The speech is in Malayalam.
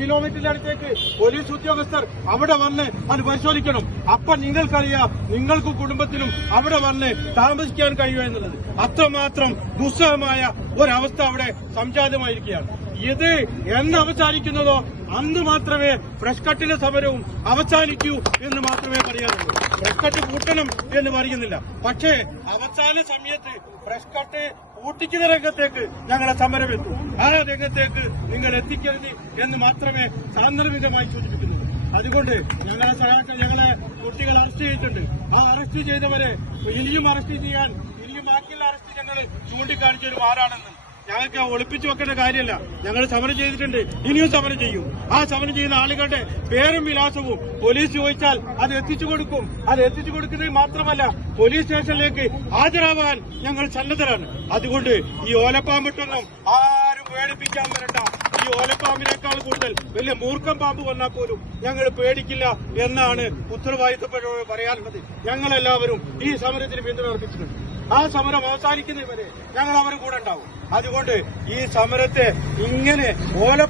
കിലോമീറ്ററിന്റെ അടുത്തേക്ക് പോലീസ് ഉദ്യോഗസ്ഥർ അവിടെ വന്ന് അത് പരിശോധിക്കണം. അപ്പൊ നിങ്ങൾക്കറിയാം നിങ്ങൾക്കും കുടുംബത്തിനും അവിടെ വന്ന് താമസിക്കാൻ കഴിയുക എന്നുള്ളത്. അത്രമാത്രം ദുസ്സഹമായ ഒരവസ്ഥ അവിടെ സംജാതമായിരിക്കുകയാണ്. ഇത് എന്ന് അവസാനിക്കുന്നതോ അന്ന് മാത്രമേ ഫ്രഷ് കട്ടിലെ സമരവും അവസാനിക്കൂ എന്ന് മാത്രമേ പറയാറുള്ളൂ. ഫ്രഷ് കട്ട് കൂട്ടണം എന്ന് പറയുന്നില്ല. പക്ഷേ അവസാന സമയത്ത് ഫ്രഷ് കട്ട് ഊട്ടിക്കുന്ന രംഗത്തേക്ക് ഞങ്ങളെ സമരം എത്തും. ആ രംഗത്തേക്ക് നിങ്ങൾ എത്തിക്കരുത് എന്ന് മാത്രമേ സാന്ദർഭികമായി സൂചിപ്പിക്കുന്നുള്ളൂ അതുകൊണ്ട് ഞങ്ങളെ സഹാക്കൾ ഞങ്ങളെ കുട്ടികൾ അറസ്റ്റ് ചെയ്തിട്ടുണ്ട്. ആ അറസ്റ്റ് ചെയ്തവരെ ഇനിയും അറസ്റ്റ് ചെയ്യാൻ ഇനിയും ബാക്കിയുള്ള അറസ്റ്റ് ഞങ്ങൾ ചൂണ്ടിക്കാണിച്ചൊരു ആരാണെന്ന് ഞങ്ങൾക്ക് ഒളിപ്പിച്ചു വെക്കേണ്ട കാര്യമല്ല. ഞങ്ങൾ സമരം ചെയ്തിട്ടുണ്ട്. ഇനിയും സമരം ചെയ്യും. ആ സമരം ചെയ്യുന്ന ആളുകളുടെ പേരും വിലാസവും പോലീസ് ചോദിച്ചാൽ അത് എത്തിച്ചു കൊടുക്കും. അത് എത്തിച്ചു കൊടുക്കുന്നത് മാത്രമല്ല പോലീസ് സ്റ്റേഷനിലേക്ക് ഹാജരാവാൻ ഞങ്ങൾ സന്നദ്ധരാണ്. അതുകൊണ്ട് ഈ ഓലപ്പാമ്പിട്ടൊന്നും ആരും പേടിപ്പിക്കാൻ വരണ്ട. ഈ ഓലപ്പാമ്പിനേക്കാൾ കൂടുതൽ. വലിയ മൂർഖം പാമ്പ് വന്നാൽ പോലും ഞങ്ങൾ പേടിക്കില്ല എന്നാണ് ഉത്തരവാദിത്തപ്പെട്ടവർ പറയാനുള്ളത് ഞങ്ങളെല്ലാവരും ഈ സമരത്തിന് പിന്തുണ അർപ്പിച്ചിട്ടുണ്ട്. ആ സമരം അവസാനിക്കുന്നതുവരെ ഞങ്ങൾ അവരും കൂടെ ഉണ്ടാവും. അതുകൊണ്ട് ഈ സമരത്തെ ഇങ്ങനെ ഓല